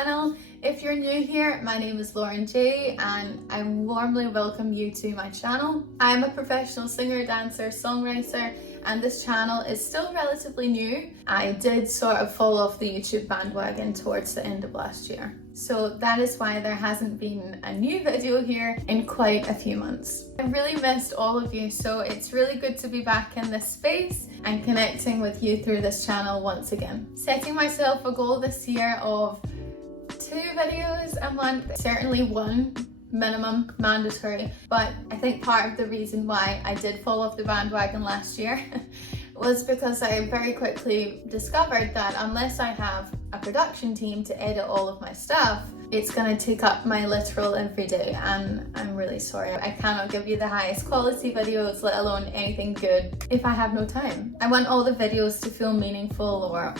channel. If you're new here, my name is Lauren J and I warmly welcome you to my channel. I'm a professional singer, dancer, songwriter, and this channel is still relatively new. I did sort of fall off the YouTube bandwagon towards the end of last year. So that is why there hasn't been a new video here in quite a few months. I really missed all of you, so it's really good to be back in this space and connecting with you through this channel once again. Setting myself a goal this year of 2 videos a month, certainly 1 minimum, mandatory, but I think part of the reason why I did fall off the bandwagon last year was because I very quickly discovered that unless I have a production team to edit all of my stuff, it's going to take up my literal every day, and I'm really sorry. I cannot give you the highest quality videos, let alone anything good, if I have no time. I want all the videos to feel meaningful or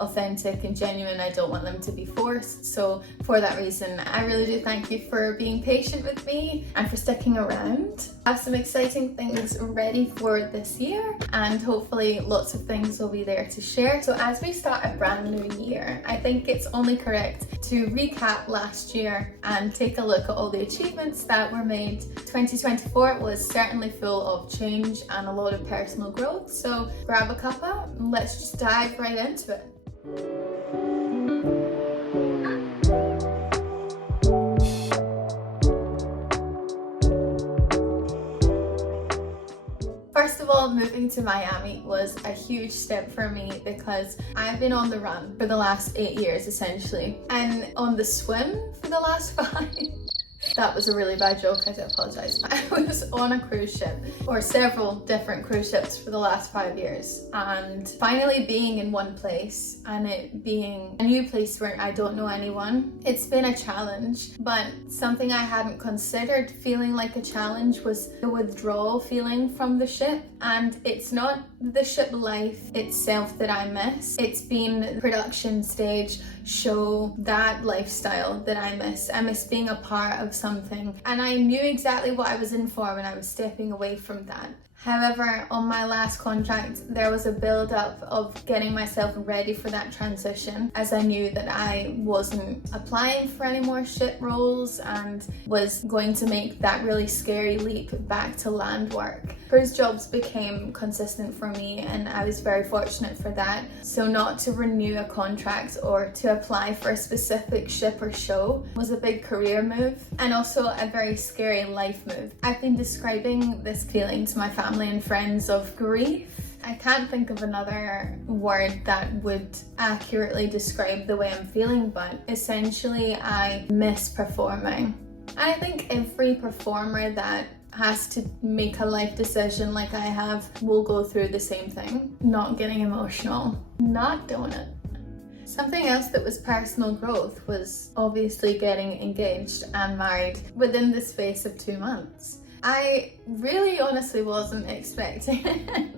authentic and genuine. I don't want them to be forced. So for that reason, I really do thank you for being patient with me and for sticking around. I have some exciting things ready for this year, and hopefully lots of things will be there to share. So as we start a brand new year, I think it's only correct to recap last year and take a look at all the achievements that were made. 2024 was certainly full of change and a lot of personal growth. So grab a cuppa and let's just dive right into it. First of all, moving to Miami was a huge step for me because I've been on the run for the last 8 years essentially, and on the swim for the last 5. That was a really bad joke, I do apologise. I was on a cruise ship, or several different cruise ships for the last 5 years, and finally being in one place and it being a new place where I don't know anyone, it's been a challenge. But something I hadn't considered feeling like a challenge was the withdrawal feeling from the ship. And it's not the ship life itself that I miss, it's been the production stage, show, that lifestyle that I miss. I miss being a part of something, and I knew exactly what I was in for when I was stepping away from that. However, on my last contract, there was a build-up of getting myself ready for that transition, as I knew that I wasn't applying for any more ship roles and was going to make that really scary leap back to land work. Cruise jobs became consistent for me, and I was very fortunate for that. So not to renew a contract or to apply for a specific ship or show was a big career move, and also a very scary life move. I've been describing this feeling to my family and friends of grief. I can't think of another word that would accurately describe the way I'm feeling, but essentially I miss performing. And I think every performer that has to make a life decision like I have will go through the same thing. Not getting emotional, not doing it. Something else that was personal growth was obviously getting engaged and married within the space of 2 months. I really honestly wasn't expecting it.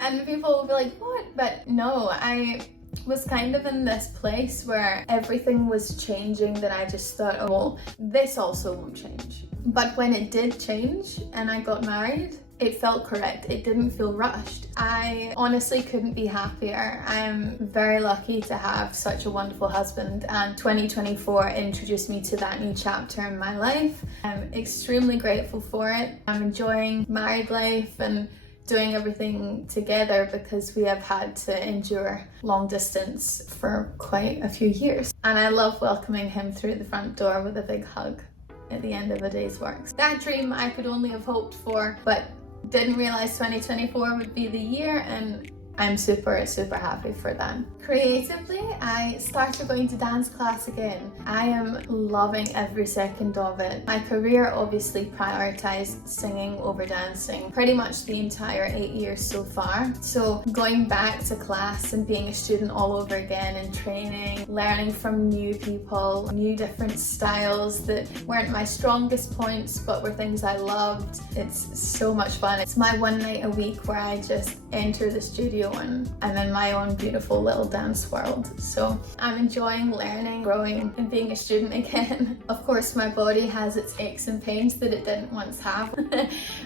And people will be like, what? But no, I was kind of in this place where everything was changing that I just thought, oh, well, this also won't change. But when it did change and I got married, it felt correct. It didn't feel rushed. I honestly couldn't be happier. I'm very lucky to have such a wonderful husband, and 2024 introduced me to that new chapter in my life. I'm extremely grateful for it. I'm enjoying married life and doing everything together because we have had to endure long distance for quite a few years. And I love welcoming him through the front door with a big hug at the end of a day's work. That dream I could only have hoped for, but didn't realize 2024 would be the year, and I'm super happy for that. Creatively, I started going to dance class again. I am loving every second of it. My career obviously prioritized singing over dancing pretty much the entire 8 years so far. So going back to class and being a student all over again and training, learning from new people, new different styles that weren't my strongest points but were things I loved. It's so much fun. It's my one night a week where I just enter the studio and I'm in my own beautiful little dance world. So I'm enjoying learning, growing, and being a student again. Of course, my body has its aches and pains that it didn't once have.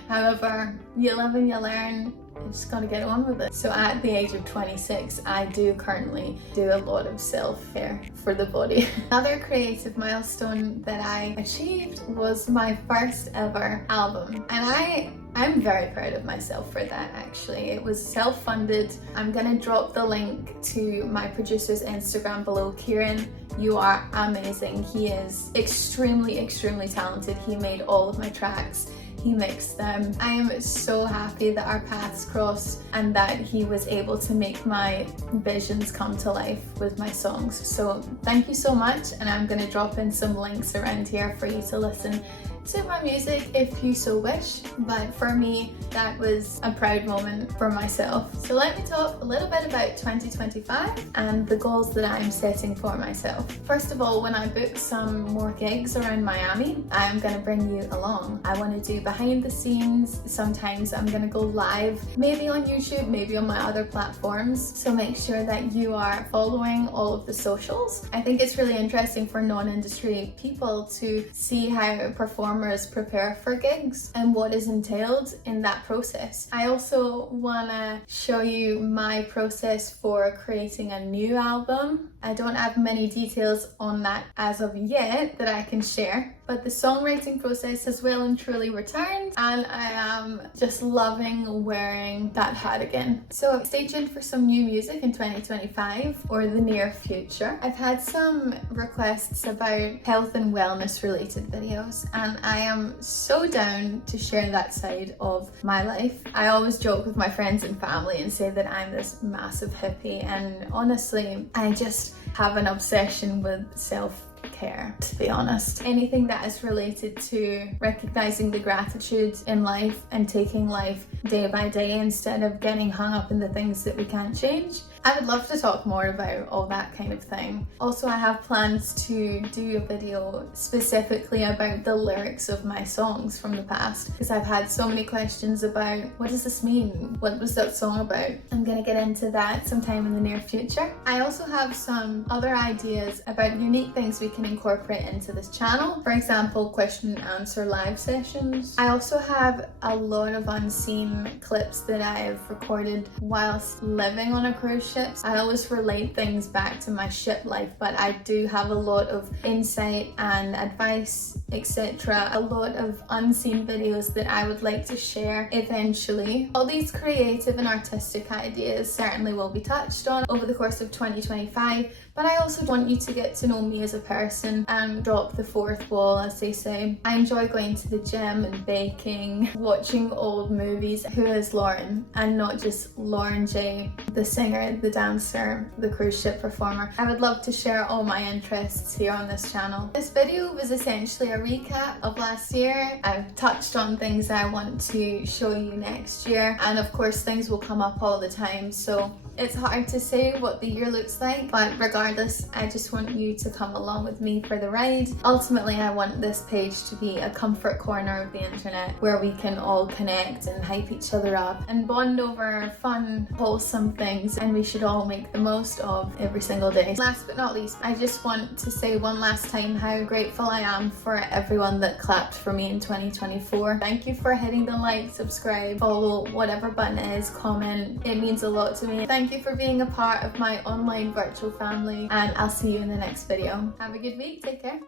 However, you live and you learn, just gotta get on with it. So at the age of 26, I do currently do a lot of self-care for the body. Another creative milestone that I achieved was my first ever album, and I'm very proud of myself for that actually. It was self-funded. I'm gonna drop the link to my producer's Instagram below. Kieran, you are amazing. He is extremely, extremely talented. He made all of my tracks. He mixed them. I am so happy that our paths crossed and that he was able to make my visions come to life with my songs. So thank you so much, and I'm gonna drop in some links around here for you to listen to my music if you so wish. But for me, that was a proud moment for myself. So let me talk a little bit about 2025 and the goals that I'm setting for myself. First of all, when I book some more gigs around Miami, I'm gonna bring you along. I wanna do behind the scenes. Sometimes I'm gonna go live, maybe on YouTube, maybe on my other platforms. So make sure that you are following all of the socials. I think it's really interesting for non-industry people to see how performers prepare for gigs and what is entailed in that process. I also want to show you my process for creating a new album. I don't have many details on that as of yet that I can share, but the songwriting process has well and truly returned, and I am just loving wearing that hat again. So stay tuned for some new music in 2025 or the near future. I've had some requests about health and wellness related videos, and I am so down to share that side of my life. I always joke with my friends and family and say that I'm this massive hippie, and honestly, I just have an obsession with self-care, to be honest. Anything that is related to recognizing the gratitude in life and taking life day by day instead of getting hung up in the things that we can't change. I would love to talk more about all that kind of thing. Also, I have plans to do a video specifically about the lyrics of my songs from the past, because I've had so many questions about what does this mean? What was that song about? I'm gonna get into that sometime in the near future. I also have some other ideas about unique things we can incorporate into this channel. For example, question and answer live sessions. I also have a lot of unseen clips that I have recorded whilst living on a cruise ship. I always relate things back to my ship life, but I do have a lot of insight and advice, etc. A lot of unseen videos that I would like to share eventually. All these creative and artistic ideas certainly will be touched on over the course of 2025, but I also want you to get to know me as a person and drop the fourth wall, as they say. I enjoy going to the gym and baking, watching old movies. Who is Lauren? And not just Lauren J, the singer, the dancer, the cruise ship performer. I would love to share all my interests here on this channel. This video was essentially a recap of last year. I've touched on things I want to show you next year, and of course things will come up all the time, so it's hard to say what the year looks like, but regardless, I just want you to come along with me for the ride. Ultimately, I want this page to be a comfort corner of the internet where we can all connect and hype each other up and bond over fun, wholesome things, and we should all make the most of every single day. Last but not least, I just want to say one last time how grateful I am for everyone that clapped for me in 2024. Thank you for hitting the like, subscribe, follow, whatever button it is, comment. It means a lot to me. Thank you for being a part of my online virtual family, and I'll see you in the next video. Have a good week. Take care.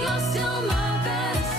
You're still my best.